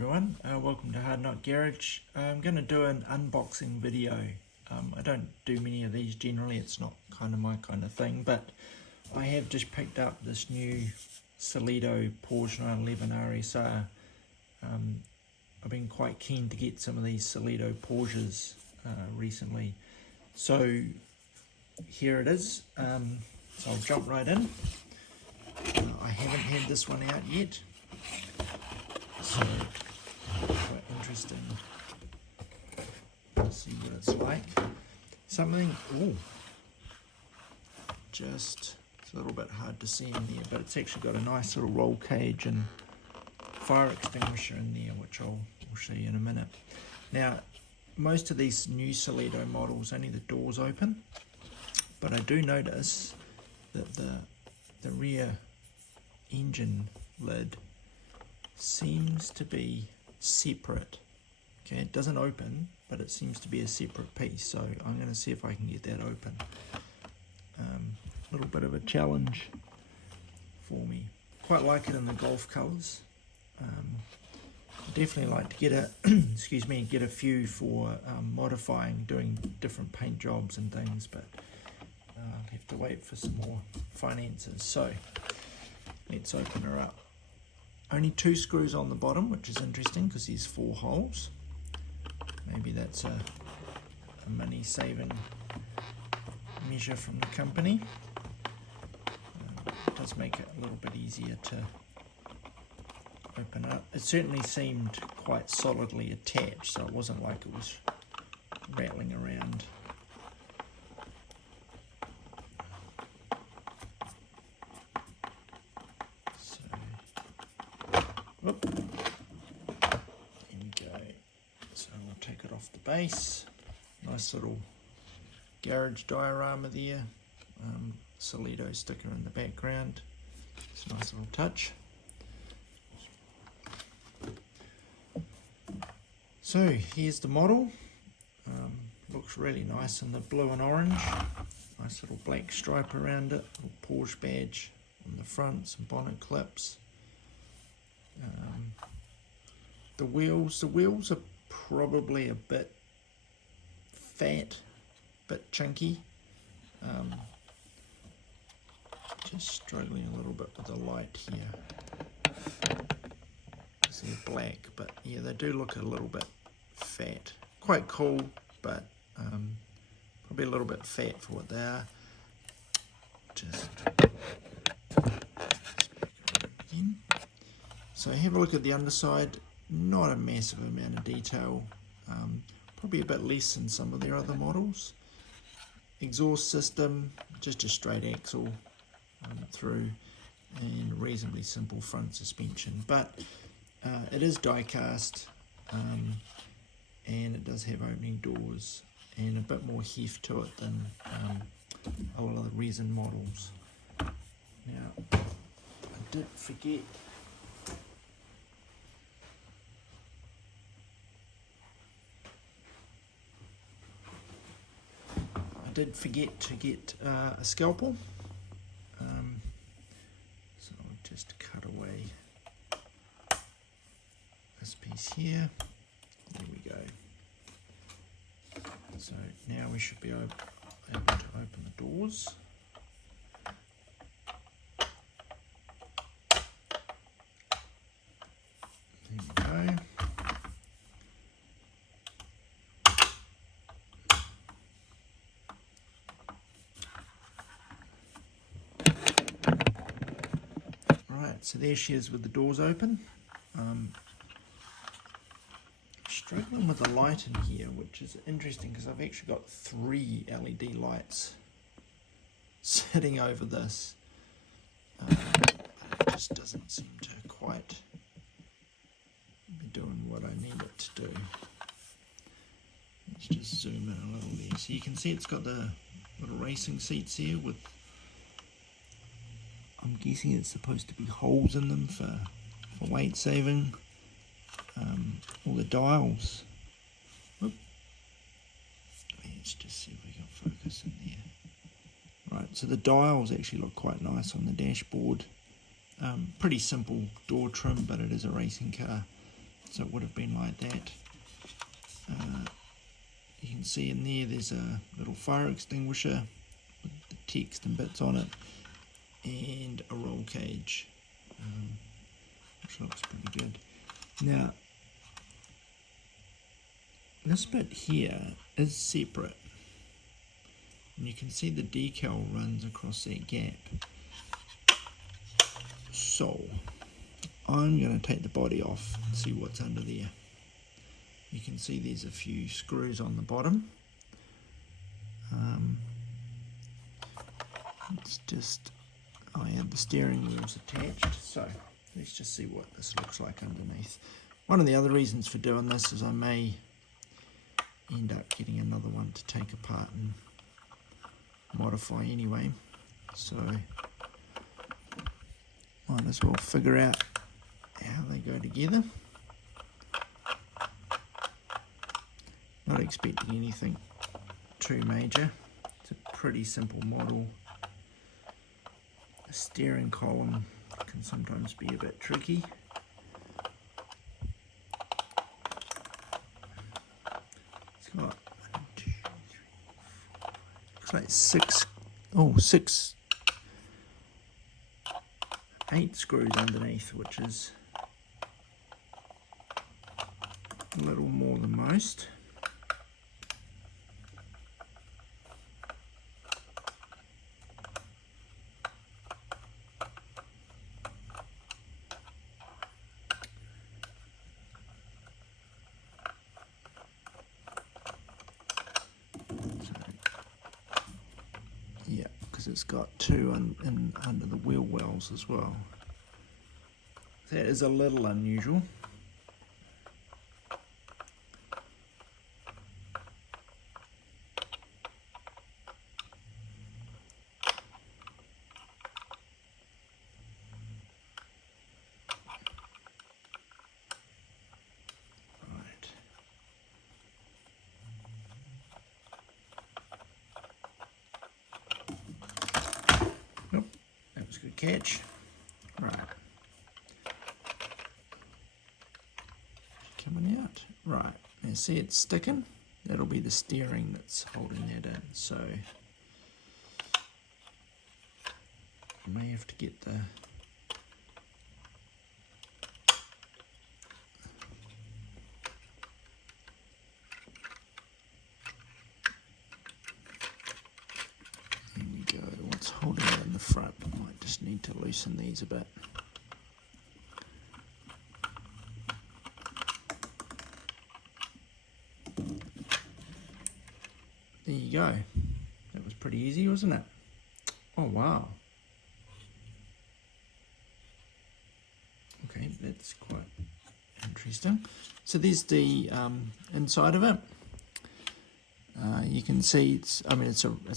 everyone, welcome to Hard Knot Garage. I'm going to do an unboxing video. I don't do many of these generally, it's not kind of my kind of thing, but I have just picked up this new Solido Porsche 911 RSR. I've been quite keen to get some of these Solido Porsches recently, so here it is. So I'll jump right in. I haven't had this one out yet, so quite interesting to see what it's like. Something, it's a little bit hard to see in there, but it's actually got a nice little roll cage and fire extinguisher in there, which I'll show you in a minute. Now, most of these new Solido models, only the doors open, but I do notice that the rear engine lid seems to be separate. Okay, it doesn't open, but it seems to be a separate piece, so I'm going to see if I can get that open. A little bit of a challenge for me. Quite like it in the Gulf colours. Definitely like to get a get a few for modifying, doing different paint jobs and things, but I'll have to wait for some more finances. So let's open her up. Only 2 screws on the bottom, which is interesting because there's 4 holes. Maybe that's a money saving measure from the company. It does make it a little bit easier to open up. It certainly seemed quite solidly attached, so it wasn't like it was rattling around. There we go. So we'll take it off the base. Nice little garage diorama there. Solido sticker in the background. It's a nice little touch. So here's the model. Looks really nice in the blue and orange. Nice little black stripe around it. Little Porsche badge on the front. Some bonnet clips. The wheels are probably a bit fat, bit chunky. Just struggling a little bit with the light here. They're black, but yeah, they do look a little bit fat. Quite cool, but probably a little bit fat for what they are. Just again. So have a look at the underside. Not a massive amount of detail, probably a bit less than some of their other models. Exhaust system, just a straight axle through, and reasonably simple front suspension, but it is die-cast, and it does have opening doors and a bit more heft to it than a lot of the resin models. Now, I did forget to get a scalpel, so I'll just cut away this piece here. There we go. So now we should be able to open the doors. There we go. So there she is with the doors open. Struggling with the light in here, which is interesting because I've actually got 3 LED lights sitting over this. It just doesn't seem to quite be doing what I need it to do. Let's just zoom in a little there. So you can see it's got the little racing seats here with, I'm guessing it's supposed to be holes in them for weight saving. All the dials. Let's just see if we can focus in there. Right, so the dials actually look quite nice on the dashboard. Pretty simple door trim, but it is a racing car. so it would have been like that. You can see in there there's a little fire extinguisher with the text and bits on it, and a roll cage, which looks pretty good. Now, this bit here is separate, and you can see the decal runs across that gap. So, I'm going to take the body off and see what's under there. You can see there's a few screws on the bottom. It's just, oh yeah, the steering wheel's attached, so let's just see what this looks like underneath. One of the other reasons for doing this is I may end up getting another one to take apart and modify anyway, so might as well figure out how they go together. Not expecting anything too major. It's a pretty simple model. The steering column can sometimes be a bit tricky. It's got 1, 2, 3, 4, looks like 8 screws underneath, which is a little more than most. Yeah, because it's got 2 under the wheel wells as well. That is a little unusual. Nope, that was a good catch. Right. Coming out. Right. Now see it's sticking? That'll be the steering that's holding that in. So I may have to get the holding it in the front. Might just need to loosen these a bit. There you go. That was pretty easy, wasn't it? Oh wow. Okay, that's quite interesting. So there's the inside of it. You can see it's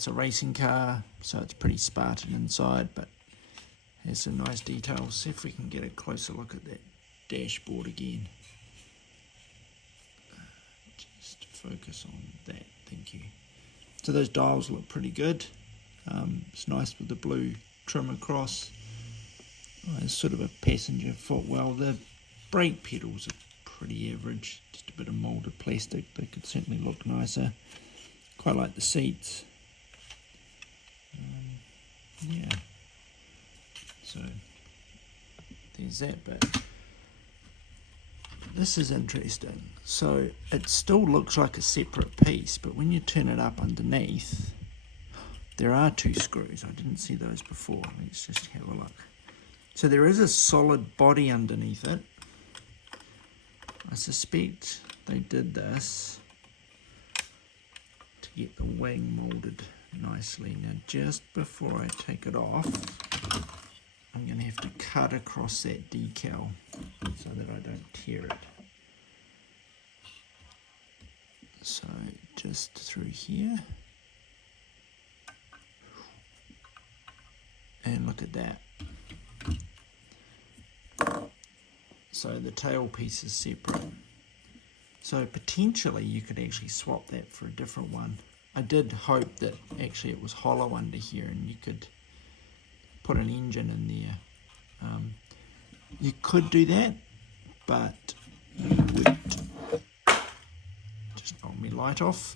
a racing car, so it's pretty Spartan inside, but has some nice details. See if we can get a closer look at that dashboard again. Just focus on that, thank you. So those dials look pretty good. It's nice with the blue trim across. There's sort of a passenger footwell. The brake pedals are pretty average, just a bit of moulded plastic. They could certainly look nicer. Quite like the seats. Yeah. So there's that bit. This is interesting. So it still looks like a separate piece, but when you turn it up underneath, there are 2 screws. I didn't see those before. Let's just have a look. So there is a solid body underneath it. I suspect they did this to get the wing moulded nicely. Now just before I take it off, I'm going to have to cut across that decal so that I don't tear it. So just through here, and look at that. So the tail piece is separate. So potentially you could actually swap that for a different one. I did hope that actually it was hollow under here and you could put an engine in there. You could do that, but light off,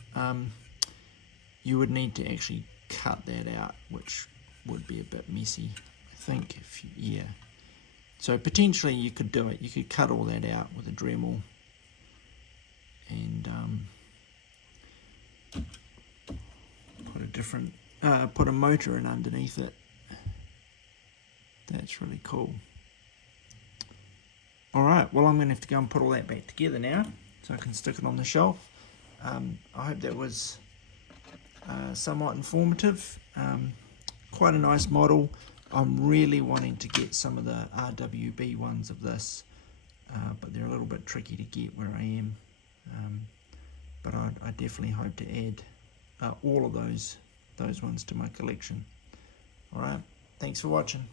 you would need to actually cut that out, which would be a bit messy, I think. Yeah. So potentially you could do it. You could cut all that out with a Dremel and put a motor in underneath it. That's really cool. Alright, well I'm going to have to go and put all that back together now so I can stick it on the shelf. I hope that was somewhat informative. Quite a nice model. I'm really wanting to get some of the RWB ones of this, but they're a little bit tricky to get where I am. But I definitely hope to add all of those ones to my collection. Alright, thanks for watching.